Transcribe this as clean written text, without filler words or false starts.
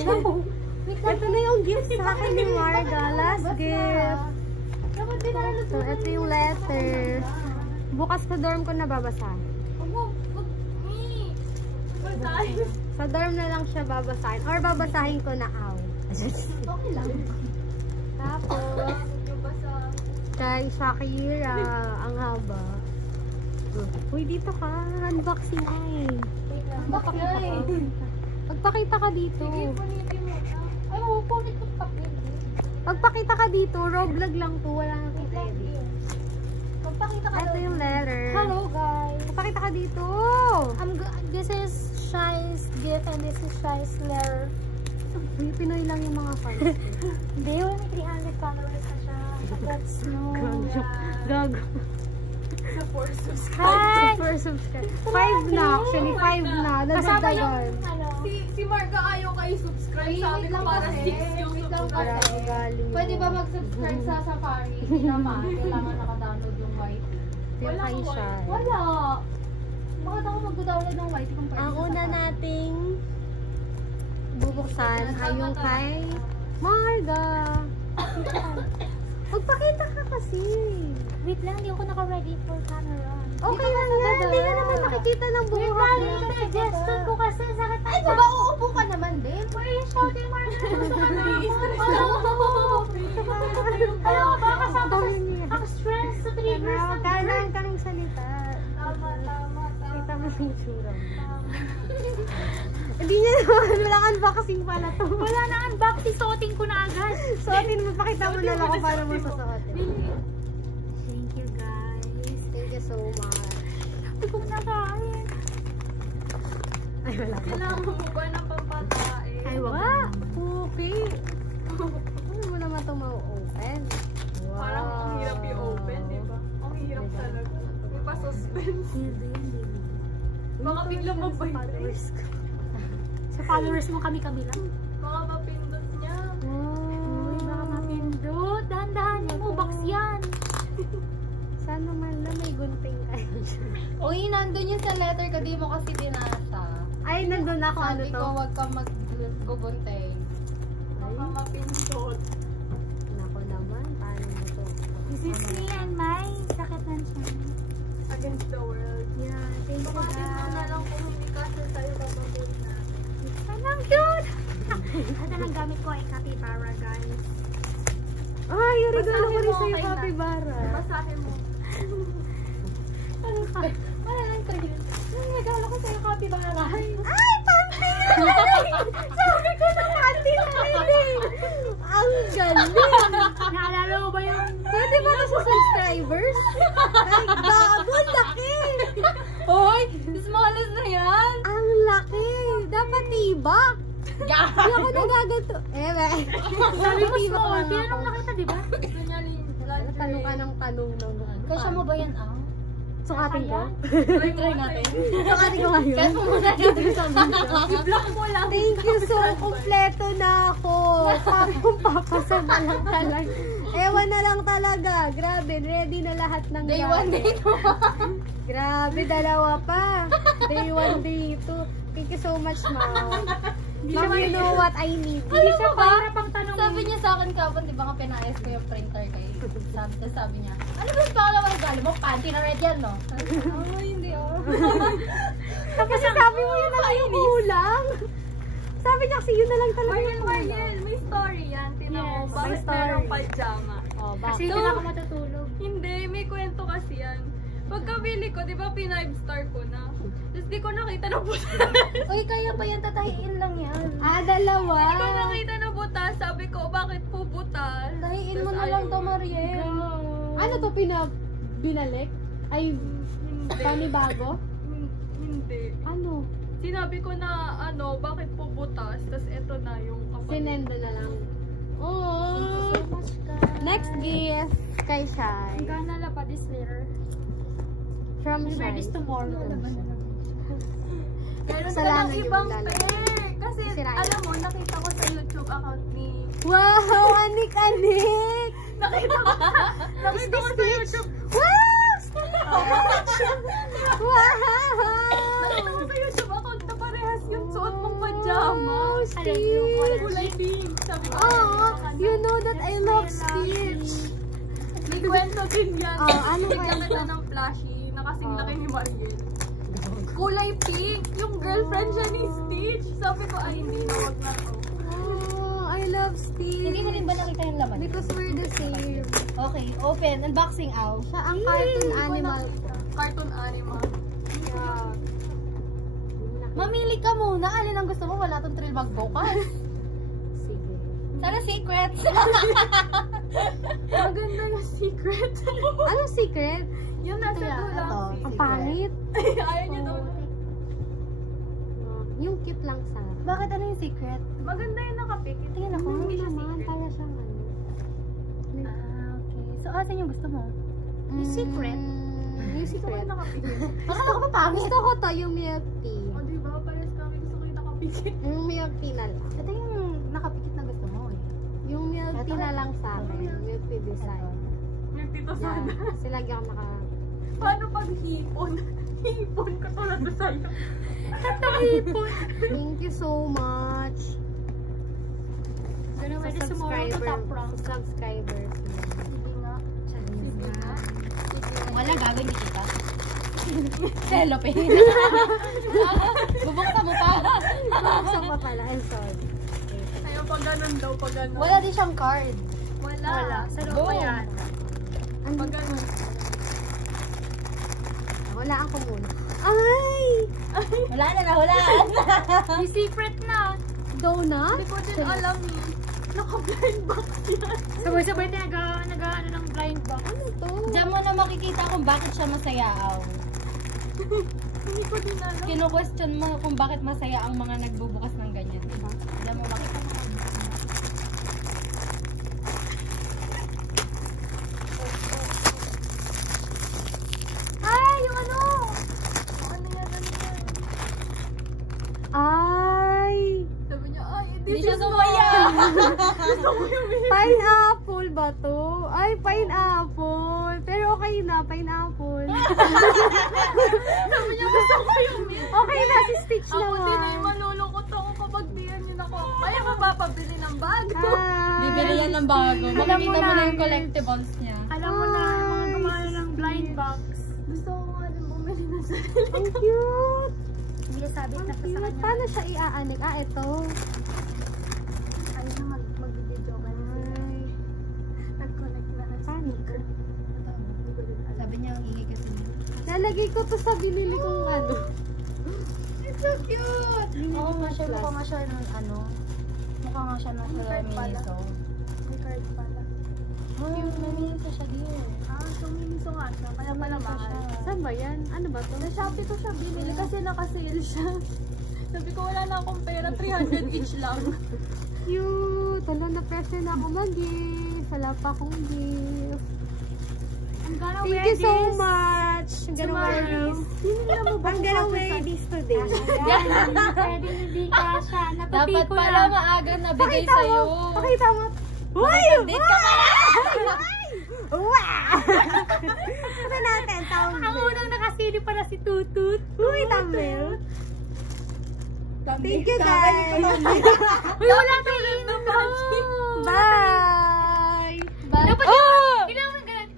Ito na yung gift sa akin ni Marga. Last gift. So, ito yung letter. Bukas sa dorm ko nababasahin. Sa dorm na lang siya babasahin. Or babasahin ko na out. Okay lang. Tapos, kay Shakira. Ang haba. Uy, dito ka. Unboxing ay. Magpakita ka dito. Ay, pupunit ko papel. Pagpakita ka dito, raw vlog lang to. Wala nang edit. Magpakita ka. Ito yung letter. Hello guys. Pagpakita ka dito. This is Shy's gift and this is Shy's letter. Uy, Pinoy lang yung mga fans. Hindi, may 300 followers na siya. That's no. Gago. Sa 4 subscribers. Hi! For subscribe. 5 na actually. 5 na. Kasama yung, Nadagdagan. ano, Si Marga ayaw kayo subscribe. Sabi ko para 6 yung subscribe. Galing. pwede ba mag-subscribe sa Safari? Hindi naman. Kailangan naka-download yung YT. Yung kay Shai. Wala. Bakit ako mag-download ng YT kung pwede Ang sa una Safari? nating bubuksan ay yung kay Marga. Magpakita ka kasi. Wait lang, hindi ako naka-ready for camera. Okay lang yan. Hindi na naman nakikita ng Wait buhok lang, mo. yung suggestion ko kasi sakit Ay, baba, uupo ka naman din. Why are you shouting, Marga? Alam mo ba, kasama ang stress sa triggers ng Kailangan ka ng salita. Tama. Kita mo yung tsura mo. Hindi niya naman. Walang unboxing pala to. Wala na unboxing, suotin ko na agad. Suotin mo. Pakita mo na lang kung paano mo susuotin. Thank you, guys. Thank you so much. Hindi ko nakain. Ay, wala pa. Kailangan mo ba ng pampatae? Ay, wag. Okay. Ano mo naman ito ma-open? Wow. Parang ang hirap i-open, di ba? Ang hirap talaga. May pa-suspense. Baka biglang mag-vibrate. Sa followers mo kami-kami lang. Baka mapindot niya. Uy, baka mapindot. Dahan-dahan yung box yan. Sana man na may gunting kayo. Uy, nandun yun sa letter ko. Di mo kasi dinasa. Ay, nandun ako. Ano Sabi to? ko, huwag kang mag-guguntay. Baka mapindot. Nako naman. Paano mo to? This is me and my sakit ng tiyan. Against the world. Yeah, thank you, Baka din mo na guys. lang kung hindi kasi tayo babaguhin na. Anong cute! At ang gamit ko ay capybara, guys. Ay, yung regalo ko rin Basahin mo, sa'yo, okay na. capybara. Basahin mo. Ano ka? Wala lang ko yun. Yung regalo ko sa'yo, capybara. Ay, panty na rin! Sabi ko na panty na rin! Ang galing! Naalala mo ba yung... Pwede ba ito sa subscribers? Ay, bago! Laki! Hoy! Smallest na yan! Ang laki! Dapat tiba! Hindi ako nagaganto. Sabi mo tiba small. ka nga Tinanong ako. na kita, di ba? Gusto niya rin lunch Tanong ka ng tanong ng Kasya mo ba yan, ang? Sukatin ko? Try natin. Sukatin ko ngayon. Kaya mo muna natin sa I-block mo lang. Thank you so kompleto na ako. Sakong papasa na lang talaga. Ewan na lang talaga. Grabe, ready na lahat ng Day 1, gamit. day 2. Grabe, dalawa pa. Day 1, day 2. Thank you so much, Ma'am. Ma'am, you know what I need. Hindi siya para pang tanong. Sabi niya sa akin kapon, di ba nga pinayas ko yung printer kay sabi niya, ano ba yung pangalawang regalo mo? Panty na red yan, no? Oh, hindi Tapos sabi mo yun na lang yung kulang. Sabi niya kasi yun na lang talaga yung kulang. may story yan. Tinan mo, Yes, bakit may story. merong pajama? Oh, Kasi bakit? hindi na ako matutulog. Hindi, may kwento kasi yan. Pagkabili ko, di ba pinag-star ko na? Tapos di ko nakita na butas. Uy, kaya pa yan, tatahiin lang yan. Ah, dalawa. Di ko nakita na butas. Sabi ko, bakit po butas? Tahiin mo Tas na lang ayaw to, niya. Mariel. Ano to, binalik? Ay, Hindi. panibago? Hindi. Ano? Sinabi ko na, bakit po butas? Tapos eto na yung kapatid. Sinendo na lang. Oh. So much, guys. Next gift kay Shai. I'm gonna laba this later. From We'll wear Shai. this tomorrow. Meron Sa ka lana ng yung ibang lalagay. pair. Kasi, Sirain. alam mo, nakita ko sa YouTube account ni... Wow! Anik-anik! Nakita ko sa YouTube. Wow! Wow! Nakita ko sa YouTube account na parehas yung suot mong pajama. Stitch! Kulay pink. Sabi ko, Oh, you know that I love Stitch. may kwento din yan. Ano Bigyan kwento? kita ng flashy. Nakasing laki ni Mariel. Kulay pink. Yung girlfriend siya ni Stitch. Sabi ko, ay hindi na, wag na to. Oh, I love Stitch. Hindi mo rin ba nakita yung laman? Because we're the same. Okay, open. Unboxing out. Siya ang cartoon animal ko. Cartoon animal. Yeah. Mamili ka muna. Alin ang gusto mo? Wala tong thrill bag bukas. Sige. Sana secrets. Maganda yung secret. Ano secret? Yung nasa dulo. Ang pangit. Ayaw niya daw. Yung cute lang sa. Bakit ano yung secret? Maganda yung nakapik. Tingnan ako. Ano Hindi siya naman, secret. para siyang ano. Okay. So, asan yung gusto mo? Yung secret? Yung secret. Nakapik. Akala ko ba pangit? Gusto ko to, yung milk tea. O, diba? Parehas kami. Gusto ko yung nakapik. Yung milk tea na lang. Ito yung nakapikit na gusto mo eh. Yung milk tea na lang sa akin. Milk tea design. Yung tito Yeah. sana. Kasi lagi ako naka... Paano pag hipon? Hipon ka tulad na sa'yo. Thank you so much. Gonna Sa wait tomorrow to top rank. subscribers. Sige nga. Sige nga. Wala, gagawin di kita. Cellophane. Bubuksan mo pa. Buksan pa pala. I'm sorry. Ayaw pag ganun daw, pag ganun. Wala din siyang card. Wala. Sa loob pa yan. Pag ganun. Walaan ko muna. Ay! Wala na, nahulaan. May secret na. Donut? Hindi ko din alam eh. Naka-blind box yan. Sabay-sabay nag-ano ng blind box. Ano to? Diyan mo na makikita kung bakit siya masayaaw. Hindi ko din alam. Kino-question mo kung bakit masaya ang mga nagbubukas ng ganyan. Diyan mo makikita. Ay, yung ano? Ano yan? Ay! Sabi niya, ay, Hindi this siya is sumaya. Gusto ko yung Pineapple ba to? Ay, pineapple. Pero okay na, pineapple. Sabi niya, gusto ko yung milk. Okay na, si Stitch Ako din ay naman. malulungkot ako kapag diyan yun ako. Ayaw mo ba pabili ng bago? Hi! Bibili yan ng bago. Makikita mo na. na yung collectibles niya. Alam mo na, yung mga gumana ng blind box. Gusto ko nga din bumili ng sarili. Ang cute! Hindi sabit Ang na pa sa cute. kanya. Paano siya iaanik? Ah, ito. Ayaw na mag-video ka na. Ay, Nag-connect na ng paano to? Hindi ko din alam. Sabi niya, ang ingay kasi niya. Lalagay ko to sa binili kong ano. It's so cute! Oo nga siya, mukha nga siya ng ano. Mukha nga siya ng May card pala. miniso. May card pala. Oh, may miniso siya dear. Ah, so miniso nga siya. Kaya pala mahal. Saan ba yan? Ano ba to? Sa Shopee ko siya binili kasi naka-sale siya. Sabi ko wala na akong pera, 300 each lang. Cute! Wala na pressure na ako mag-gift. Wala pa akong gift. I'm gonna Thank wear you so this much. I'm gonna wear this. Hinila mo ba I'm gonna wear this today. Pwede hindi ka siya. Dapat Natupi ko pala lang. maaga nabigay Pakita sa'yo. mo. Pakita mo. Uy! Makapag-date ka pala. Wow! Ano natin? Ang unang nakasili pala si Tutut. Uy, thumbnail. Thank you guys. Uy, wala tulad na pa. Bye! Bye. Dapat Oh! kailangan ganun.